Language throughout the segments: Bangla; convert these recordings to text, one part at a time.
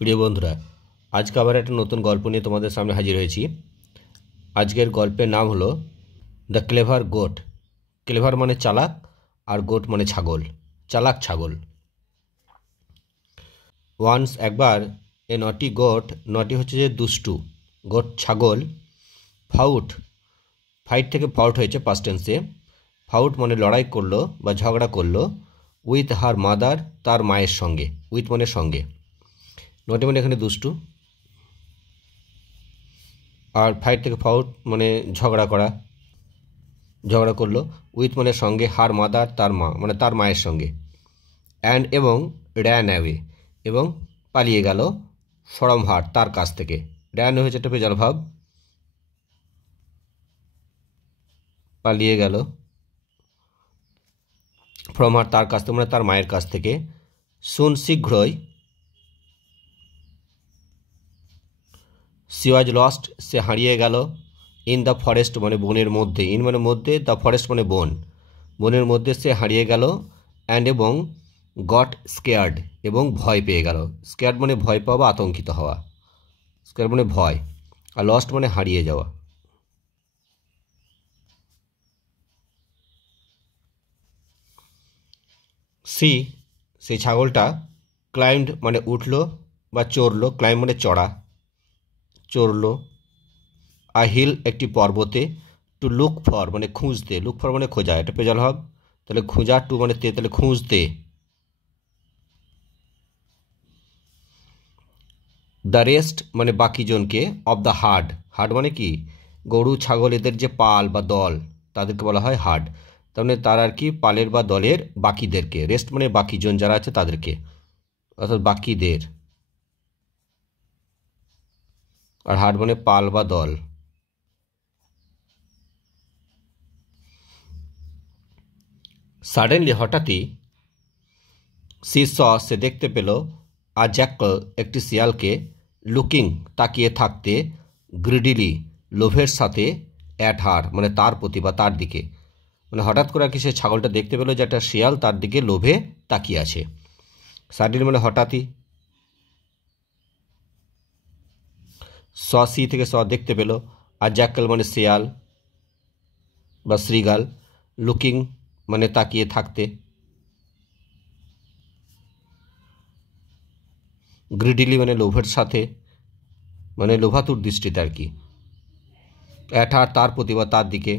প্রিয় বন্ধুরা, আজকে আবার একটা নতুন গল্প নিয়ে তোমাদের সামনে হাজির হয়েছি। আজকের গল্পের নাম হলো দ্য ক্লেভার গোট। ক্লেভার মানে চালাক, আর গোট মানে ছাগল, চালাক ছাগল। ওয়ান্স একবার এ নটি গোট, নটি হচ্ছে যে দুষ্টু, গোট ছাগল, ফাউট, ফাইট থেকে ফাউট হয়েছে পাস্ট টেন্সে, ফাউট মানে লড়াই করলো বা ঝগড়া করলো, উইথ হার মাদার, তার মায়ের সঙ্গে, উইথ মানে সঙ্গে, নটি মানে এখানে দুষ্টু, আর ফাইট থেকে ফাউট মানে ঝগড়া করা, ঝগড়া করলো, উইথ মানে সঙ্গে, হার মাদার তার মা মানে তার মায়ের সঙ্গে, অ্যান্ড এবং র্যান অ্যাওয়ে এবং পালিয়ে গেল, ফ্রম হার তার কাছ থেকে। র্যান হয়েছে একটা প্রেজাল ভাব, পালিয়ে গেল, ফ্রম হার তার কাছ থেকে মানে তার মায়ের কাছ থেকে। সুন শীঘ্রই, সি ওয়াজ লস্ট সে হারিয়ে গেল, ইন দ্য ফরেস্ট মানে বনের মধ্যে, ইন মানে মধ্যে, দ্য ফরেস্ট মানে বন, বনের মধ্যে সে হারিয়ে গেল, অ্যান্ড এবং গট স্কেয়ার্ড এবং ভয় পেয়ে গেল। স্কেয়ার্ড মানে ভয় পাওয়া বা আতঙ্কিত হওয়া, স্কেয়ার্ড মানে ভয়, আর লস্ট মানে হারিয়ে যাওয়া। সি সেই ছাগলটা, ক্লাইম্ড মানে উঠল বা চড়লো, ক্লাইম্ব মানে চড়া, চড়লো, আ হিল একটি পর্বতে, টু লুক ফর মানে খুঁজতে, লুক ফর মানে খোঁজা, এটা পেজাল হব, তাহলে খোঁজা, টু মানে তে, তাহলে খুঁজতে। দ্য রেস্ট মানে বাকিজনকে, অফ দ্য হার্ড, হার্ড মানে কি গরু ছাগল এদের যে পাল বা দল তাদেরকে বলা হয় হার্ড, তার মানে তার আর কি পালের বা দলের বাকিদেরকে, রেস্ট মানে বাকিজন যারা আছে তাদেরকে, অর্থাৎ বাকিদের, আর হার্ড মানে পাল বা দল। সাডেনলি হঠাৎই, সি স সে দেখতে পেল, আ জ্যাকল একটি শিয়ালকে, লুকিং তাকিয়ে থাকতে, গ্রিডিলি লোভের সাথে, অ্যাট হার মানে তার প্রতি বা তার দিকে, মানে হঠাৎ করে আর কি সে ছাগলটা দেখতে পেলো যে একটা শিয়াল তার দিকে লোভে তাকিয়ে আছে। সাডেনলি মানে হঠাৎই, স সি থেকে স দেখতে পেল, আর জ্যাকল মানে শিয়াল বা শ্রীগাল, লুকিং মানে তাকিয়ে থাকতে, গ্রিডিলি মানে লোভের সাথে মানে লোভাতুর দৃষ্টিতে আর কি, অ্যাট হার তার প্রতি বা তার দিকে।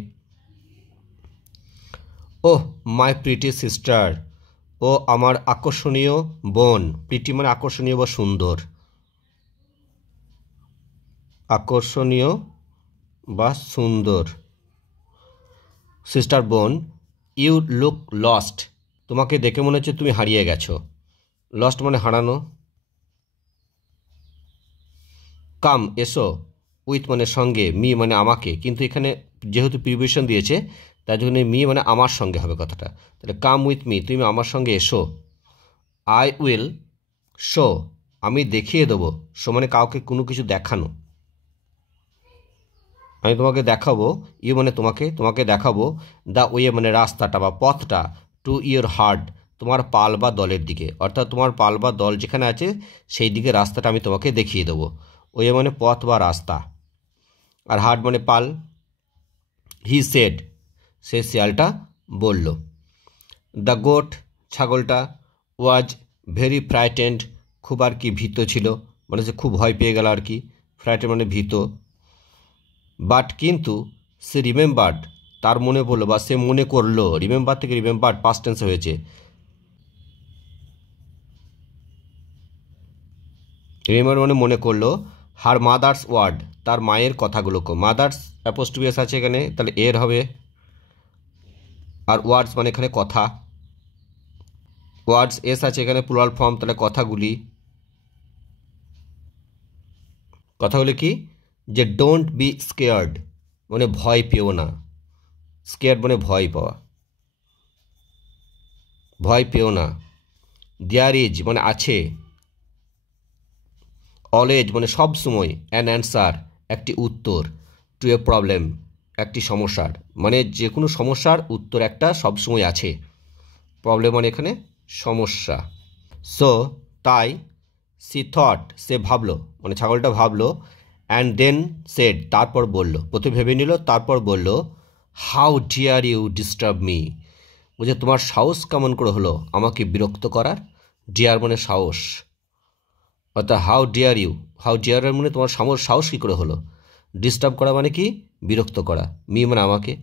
ওহ মাই প্রিটি সিস্টার, ও আমার আকর্ষণীয় বোন, প্রিটি মানে আকর্ষণীয় বা সুন্দর, আকর্ষণীয় বা সুন্দর, সিস্টার বোন, ইউ লুক লস্ট, তোমাকে দেখে মনে হচ্ছে তুমি হারিয়ে গেছো, লস্ট মানে হারানো। কাম এসো, উইথ মানে সঙ্গে, মি মানে আমাকে, কিন্তু এখানে যেহেতু প্রিপোজিশন দিয়েছে তার জন্য মি মানে আমার সঙ্গে হবে কথাটা, তাহলে কাম উইথ মি, তুমি আমার সঙ্গে এসো। আই উইল শো, আমি দেখিয়ে দেবো, শো মানে কাউকে কোনো কিছু দেখানো, আমি তোমাকে দেখাবো, ইউ মানে তোমাকে, তোমাকে দেখাবো, দ্য ওয়ে মানে রাস্তাটা বা পথটা, টু ইয়োর হার্ট তোমার পাল বা দলের দিকে, অর্থাৎ তোমার পাল বা দল যেখানে আছে সেই দিকে রাস্তাটা আমি তোমাকে দেখিয়ে দেবো। ওয়ে মানে পথ বা রাস্তা, আর হার্ট মানে পাল। হি সেড সে শিয়ালটা বলল, দ্য গোট ছাগলটা, ওয়াজ ভেরি ফ্রাইটেন্ড খুব আর কি ভীত ছিল, মানে সে খুব ভয় পেয়ে গেল আর কি, ফ্রাইটেন্ড মানে ভীত। বাট কিন্তু সে রিমেম্বার্ড তার মনে পড়লো বা সে মনে করলো, রিমেম্বার থেকে রিমেম্বার্ড পাস্ট টেন্সে হয়েছে, রিমেম্বার মানে মনে করলো, হার মাদার্স ওয়ার্ড তার মায়ের কথাগুলোকে, মাদার্স অ্যাপোস্ট্রফি এস আছে এখানে তাহলে এর হবে, আর ওয়ার্ডস মানে এখানে কথা, ওয়ার্ডস এস আছে এখানে প্লুরাল ফর্ম, তাহলে কথাগুলি, কথাগুলি কি যে ডোন্ট বি স্কেয়ার্ড মানে ভয় পেও না, স্কেয়ার্ড মানে ভয় পাওয়া, ভয় পেও না। দেয়ার ইজ মানে আছে, অলওয়েজ মানে সব সময়, অ্যান অ্যান্সার একটি উত্তর, টু এ প্রবলেম একটি সমস্যার, মানে যে কোনো সমস্যার উত্তর একটা সবসময় আছে, প্রবলেম মানে এখানে সমস্যা। সো তাই, সি থট, সে ভাবলো, মানে ছাগলটা ভাবলো, অ্যান্ড দেন সেড, তারপর বলল, প্রথমে ভেবে নিল, তারপর বলল, how dare you disturb me, বুঝে তোমার সাহস কেমন করে হলো আমাকে বিরক্ত করার। ডিয়ার মানে সাহস, অর্থাৎ how dare you, how dare মানে তোমার সাহস কী করে হলো। ডিস্টার্ব করা মানে কি, বিরক্ত করা। মি মানে আমাকে,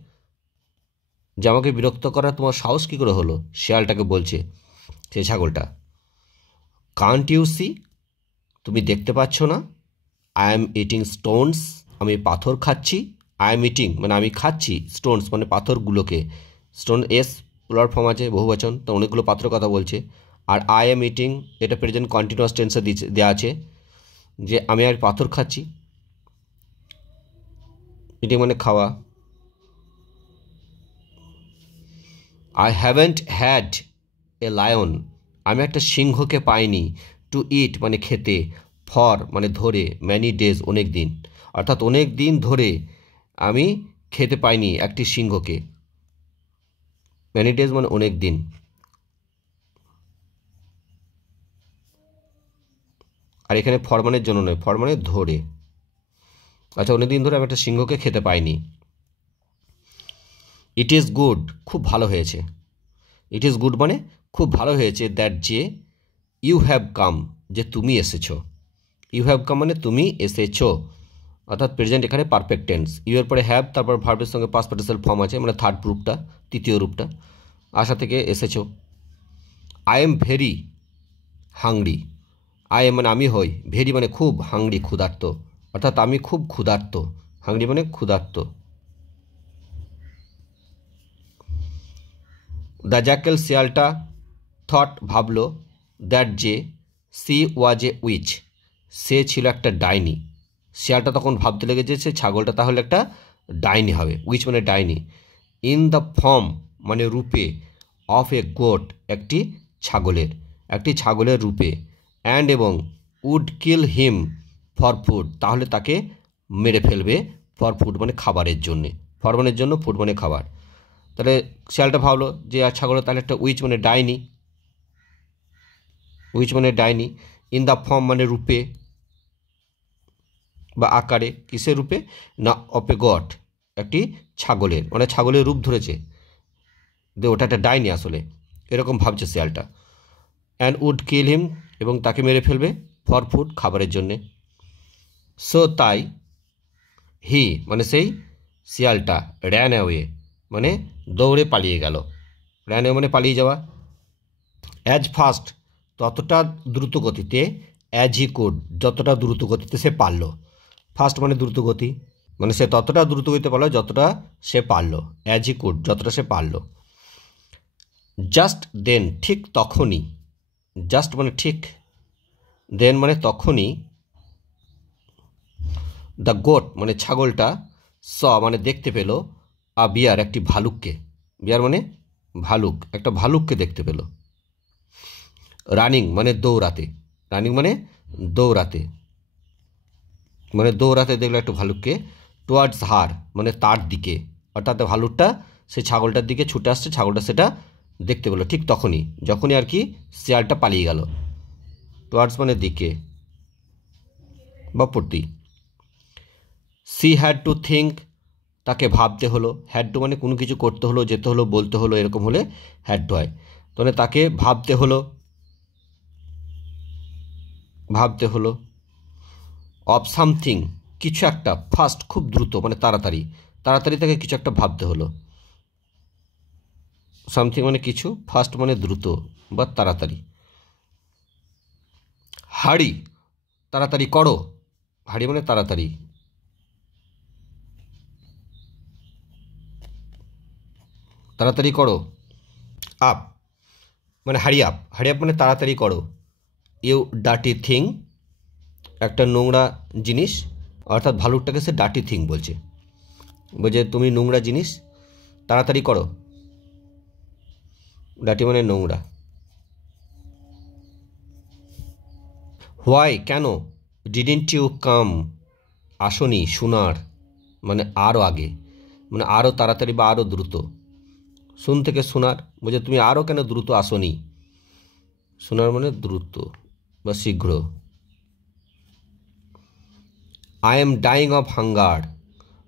যে আমাকে বিরক্ত করা তোমার সাহস কী করে হলো, শিয়ালটাকে বলছে সে ছাগলটা। কান্ট ইউ সি, তুমি দেখতে পাচ্ছ না, আই এম ইটিং স্টোনস, আমি পাথর খাচ্ছি। আই এম ইটিং মানে আমি খাচ্ছি, স্টোনস মানে পাথরগুলোকে, স্টোন এস প্লুরাল ফর্ম আছে, বহুবচন, তো অনেকগুলো পাথরের কথা বলছে। আর আই এম ইটিং এটা প্রেজেন্ট কন্টিনিউয়াস টেন্সে দেওয়া আছে, যে আমি আর পাথর খাচ্ছি। ইটিং মানে খাওয়া। I haven't had a lion, আমি একটা সিংহকে পাইনি। টু ইট মানে খেতে, ফর মানে ধরে, ম্যানি ডেজ অনেক দিন, অর্থাৎ অনেক দিন ধরে আমি খেতে পাইনি একটি সিংহকে। ম্যানি ডেজ মানে অনেক দিন। আর এখানে ফর মানের জন্য নয়, ফর মানে ধরে। আচ্ছা, অনেক দিন ধরে আমি একটা সিংহকে খেতে পাইনি। ইট ইজ গুড, খুব ভালো হয়েছে। ইট ইজ গুড মানে খুব ভালো হয়েছে, দ্যাট যে ইউ হ্যাভ কাম, যে তুমি এসেছো। ইউ হ্যাভ কাম মানে তুমি এসেছো, অর্থাৎ প্রেজেন্ট এখানে পারফেক্ট টেন্স। ইউ এর পরে হ্যাভ, তারপর ভার্বের সঙ্গে পাস্ট পার্টিসিপাল ফর্ম আছে, মানে থার্ড রূপটা, তৃতীয় রূপটা, আসা থেকে এসেছো। I am very hungry, I am মানে আমি হই, ভেরি মানে খুব, হাংরি ক্ষুধার্ত, অর্থাৎ আমি খুব ক্ষুধার্ত। হাংরি মানে ক্ষুধার্ত। দ্য জ্যাকেল, শিয়ালটা, থট ভাবল, দ্যাট যে সি ওয়াজ এ উইচ, সে ছিল একটা ডাইনি। শিয়ালটা তখন ভাবতে লেগেছে সে ছাগলটা তাহলে একটা ডাইনি হবে। উইচ মানে ডাইনি। ইন দ্য ফর্ম মানে রূপে, অফ এ গোট একটি ছাগলের রূপে, অ্যান্ড এবং would kill him for food, তাহলে তাকে মেরে ফেলবে, ফর ফুড মানে খাবারের জন্যে, ফর মানের জন্য, ফুড মানে খাবার। তাহলে শিয়ালটা ভাবলো যে আর ছাগলের তাহলে একটা উইচ মানে ডাইনি, উইচ মানে ডাইনি। ইন দ্য ফর্ম মানে রূপে বা আকারে, কিসের রূপে না, অফ এ গট একটি ছাগলের, মানে ছাগলের রূপ ধরেছে, ওটা একটা ডাইনি আসলে, এরকম ভাবছে শিয়ালটা। অ্যান্ড উড কিল হিম এবং তাকে মেরে ফেলবে, ফর ফুড খাবারের জন্যে। সো তাই, হি মানে সেই শিয়ালটা, র্যান অ্যাওয়ে মানে দৌড়ে পালিয়ে গেল। র্যান অ্যাওয়ে মানে পালিয়ে যাওয়া। অ্যাজ ফাস্ট ততটা দ্রুত গতিতে, অ্যাজ হি কুড যতটা দ্রুত গতিতে সে পারল। ফাস্ট মানে দ্রুত গতি, মানে সে ততটা দ্রুত গতিতে পারল যতটা সে পারল। অ্যাজ হি কুড যতটা সে পারল। জাস্ট দেন ঠিক তখনই, জাস্ট মানে ঠিক, দেন মানে তখনই, দ্য গোট মানে ছাগলটা, স মানে দেখতে পেল, আ বিয়ার একটি ভালুককে, বিয়ার মানে ভালুক, একটা ভালুককে দেখতে পেল। রানিং মানে দৌড়াতে, রানিং মানে দৌড়াতে, মানে দৌড়াতে দেখলো একটা ভালুককে। টুয়ার্ডস হার মানে তার দিকে, অর্থাৎ ভালুকটা সেই ছাগলটার দিকে ছুটে আসছে, ছাগলটা সেটা দেখতে পেলো ঠিক তখনই, যখনই আর কি শিয়ালটা পালিয়ে গেল। টুয়ার্ডস মানে দিকে বা প্রতি। সি হ্যাড টু থিঙ্ক, তাকে ভাবতে হলো। হ্যাড টু মানে কোনো কিছু করতে হলো, যেতে হলো, বলতে হলো, এরকম হলে হ্যাড টু হয়। তাহলে তাকে ভাবতে হলো, ভাবতে হলো। অফ সামথিং কিছু একটা, ফাস্ট খুব দ্রুত মানে তাড়াতাড়ি, তাড়াতাড়ি তাকে কিছু একটা ভাবতে হলো। সামথিং মানে কিছু, ফাস্ট মানে দ্রুত বা তাড়াতাড়ি। হাড়ি তাড়াতাড়ি করো, হাড়ি মানে তাড়াতাড়ি। তাড়াতাড়ি করো। আপ মানে হারি আপ, হারি আপ মানে তাড়াতাড়ি করো। ইউ ডার্টি থিং একটা নোংরা জিনিস, অর্থাৎ ভালুকটাকে সে ডার্টি থিং বলছে, বলছে তুমি নোংরা জিনিস, তাড়াতাড়ি করো। ডার্টি মানে নোংরা। হোয়াই কেন, ডিডেন্ট ইউ কাম আসনি, শোনার মানে আরও আগে, মানে আরও তাড়াতাড়ি বা আরও দ্রুত। শুন থেকে শোনার, বলছে তুমি আরও কেন দ্রুত আসনি। শোনার মানে দ্রুত বা শীঘ্র। I am dying of hunger,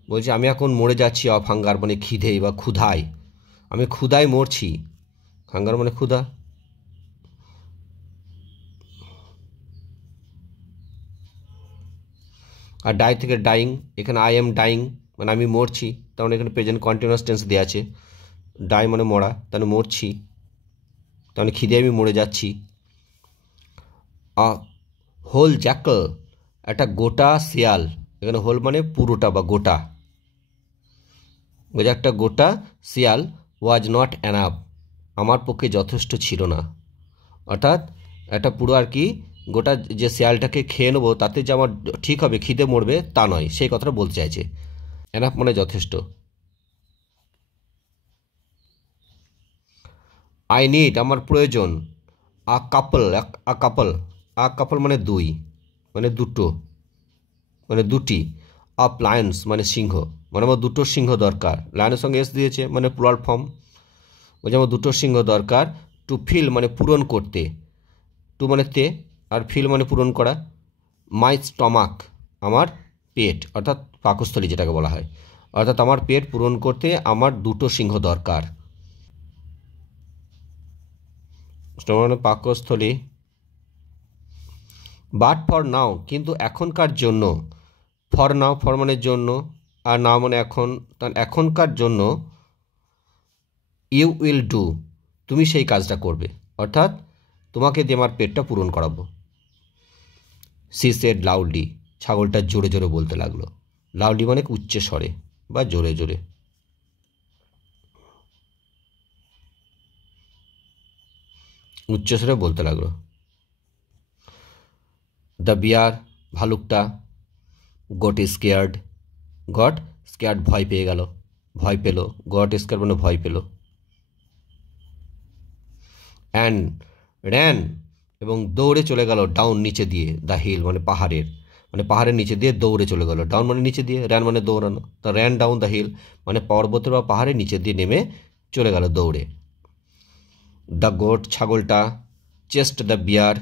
বলছে আমি এখন মরে যাচ্ছি অফ হাঙ্গার মানে খিদে বা ক্ষুধায়, আমি ক্ষুধায় মরছি। হাঙ্গার মানে ক্ষুধা। আর ডাই থেকে ডাইং, এখানে আই এম ডাইং মানে আমি মরছি, তার মানে এখানে প্রেজেন্ট কন্টিনিউয়াস টেন্স দেওয়া আছে। ডাই মানে মরা, তাহলে মরছি, তাহলে খিদে আমি মরে যাচ্ছি। হোল জ্যাকল, একটা গোটা শিয়াল, এখানে হোল মানে পুরোটা বা গোটা, বলছে একটা গোটা শিয়াল ওয়াজ নট অ্যানাফ, আমার পক্ষে যথেষ্ট ছিল না। অর্থাৎ একটা পুরো আর কি গোটা যে শিয়ালটাকে খেয়ে নেবো তাতে যে আমার ঠিক হবে, খিদে মরবে তা নয়, সেই কথাটা বলতে চাইছে। অ্যানাফ মানে যথেষ্ট। আই নিড আমার প্রয়োজন, আ কাপল, আ কাপল, আ কাপল মানে দুই, মানে দুটো, মানে দুটি। অফ লায়ন্স মানে সিংহ, মানে আমার দুটো সিংহ দরকার। লায়নের সঙ্গে এস দিয়েছে মানে প্লুরাল ফর্ম, বলছে আমার দুটো সিংহ দরকার। টু ফিল মানে পূরণ করতে, টু মানে তে, আর ফিল মানে পূরণ করা। মাই স্টমাক আমার পেট, অর্থাৎ পাকস্থলী যেটাকে বলা হয়, অর্থাৎ আমার পেট পূরণ করতে আমার দুটো সিংহ দরকার। মানে পাকস্থলী। বাট ফর নাও কিন্তু এখনকার জন্য, ফর নাও ফর মানে জন্য, আর নাও মানে এখন, তার এখনকার জন্য। ইউ উইল ডু তুমি সেই কাজটা করবে, অর্থাৎ তোমাকে দিয়ে আমার পেটটা পূরণ করাবো। সি সেড লাউডলি ছাগলটা জোরে জোরে বলতে লাগলো। লাউডলি মানে উচ্চ স্বরে বা জোরে জোরে। উচ্চস্বরে বলতে লাগলো। দ্য বিয়ার ভালুকটা, গট স্কেয়ার্ড, গট স্কেয়ার্ড ভয় পেয়ে গেল, ভয় পেল। গট স্কেয়ার্ড মানে ভয় পেল। অ্যান্ড র্যান এবং দৌড়ে চলে গেল ডাউন নিচে দিয়ে, দ্য হিল মানে পাহাড়ের, মানে পাহাড়ের নিচে দিয়ে দৌড়ে চলে গেল। ডাউন মানে নিচে দিয়ে, র্যান মানে দৌড়ানো, তা র্যান ডাউন দ্য হিল মানে পর্বতের বা পাহাড়ের নিচে দিয়ে নেমে চলে গেল দৌড়ে। দ্য গোট ছাগলটা, চেস্ট দ্য বিয়ার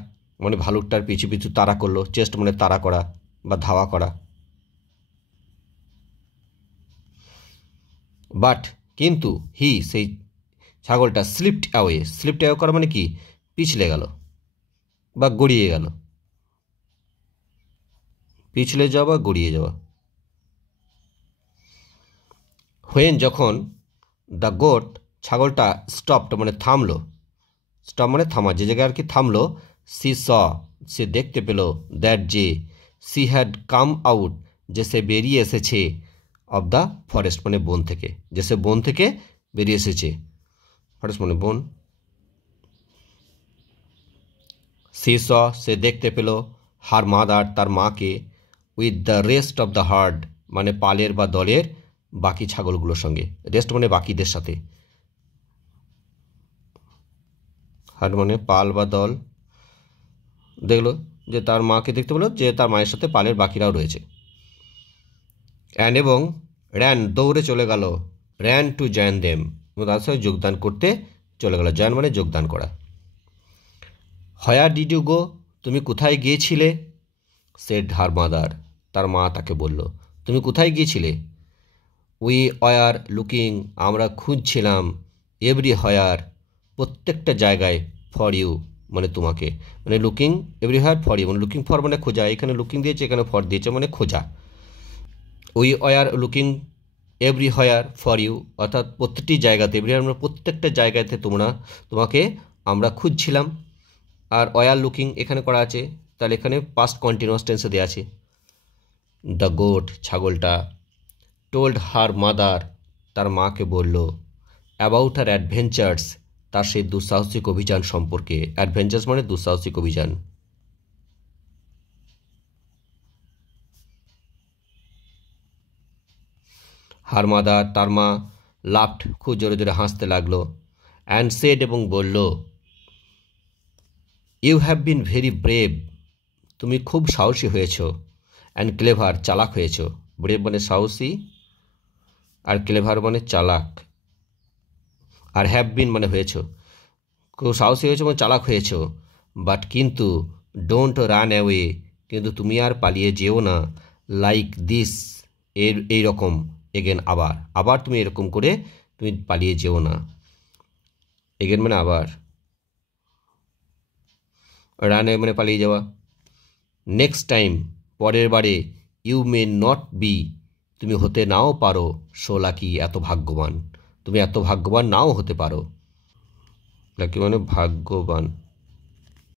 মানে ভালুকটার পিছু পিছু তাড়া করলো। চেস্ট মানে তাড়া করা বা ধাওয়া করা। বাট কিন্তু হি সেই ছাগলটা স্লিপড অ্যাওয়ে, স্লিপড অ্যাওয়ে করা মানে কি পিছলে গেল বা গড়িয়ে গেল, পিছলে যাওয়া বা গড়িয়ে যাওয়া। হোয়েন যখন, দ্য গোট ছাগলটা স্টপড মানে থামলো, স্টপ মানে থামা, যে জায়গায় আর কি থামলো। সি স সে দেখতে পেল, দ্যাট যে, সি হ্যাড কাম আউট যে সে বেরিয়ে এসেছে, অফ দ্য ফরেস্ট মানে বন থেকে, যে সে বন থেকে বেরিয়ে এসেছে। ফরেস্ট মানে বন। সি স সে দেখতে পেল, হার মাদার তার মাকে, with the rest of the hard মানে পালের বা দলের বাকি ছাগলগুলোর সঙ্গে। রেস্ট মানে বাকিদের সাথে, হার্ড মানে পাল বা দল। দেখলো যে তার মাকে দেখতে পেলো যে তার মায়ের সাথে পালের বাকিরাও রয়েছে। অ্যান্ড এবং র্যান দৌড়ে চলে গেল, র্যান টু জয়েন দেম তার সাথে যোগদান করতে চলে গেল। জয়েন মানে যোগদান করা। হোয়ার ডিড ইউ গো তুমি কোথায় গিয়েছিলে, সেড হার মাদার তার মা তাকে বলল তুমি কোথায় গিয়েছিলে। উই ওয়ার লুকিং আমরা খুঁজছিলাম, এভরি হোয়ার প্রত্যেকটা জায়গায়, ফর ইউ মানে তোমাকে, মানে looking everywhere for you মানে লুকিং ফর মানে খোঁজা, এখানে লুকিং দিয়েছে এখানে ফর দিয়েছে মানে খোঁজা। We were looking everywhere for you অর্থাৎ প্রত্যেকটি জায়গাতে, এভরি হোয়ার মানে প্রত্যেকটা জায়গাতে তোমাকে আমরা খুঁজছিলাম। আর ওয়ার লুকিং এখানে করা আছে, তাহলে এখানে পাস্ট কন্টিনিউয়াস টেন্সে দেওয়া আছে। দ্য গোট ছাগলটা, টোল্ড হার মাদার তার মাকে বলল, অ্যাবাউট হার অ্যাডভেঞ্চার্স তার সেই দুঃসাহসিক অভিযান সম্পর্কে। অ্যাডভেঞ্চার্স মানে দুঃসাহসিক অভিযান। হার মাদার তার মা, লাফট খুব জোরে জোরে হাসতে লাগলো। অ্যান্ড সেড এবং বলল, you have been very brave তুমি খুব সাহসী হয়েছ, অ্যান্ড ক্লেভার চালাক হয়েছ। ব্রেভ মানে সাহসী, আর ক্লেভার মানে চালাক, আর হ্যাভ বিন মানে হয়েছ, খুব সাহসী হয়েছ মানে চালাক হয়েছ। বাট কিন্তু, ডোন্ট রান অ্যাওয়ে কিন্তু তুমি আর পালিয়ে যেও না, লাইক দিস, এই রকম, এগেন আবার, আবার তুমি এরকম করে তুমি পালিয়ে যেও না। এগেন মানে আবার, রান মানে পালিয়ে যাওয়া। নেক্সট টাইম, পরের বারে, ইউ মে নট বি, তুমি হতে নাও পারো, সো লাকি, এত ভাগ্যবান, তুমি এত ভাগ্যবান নাও হতে পারো। লাকি মানে ভাগ্যবান।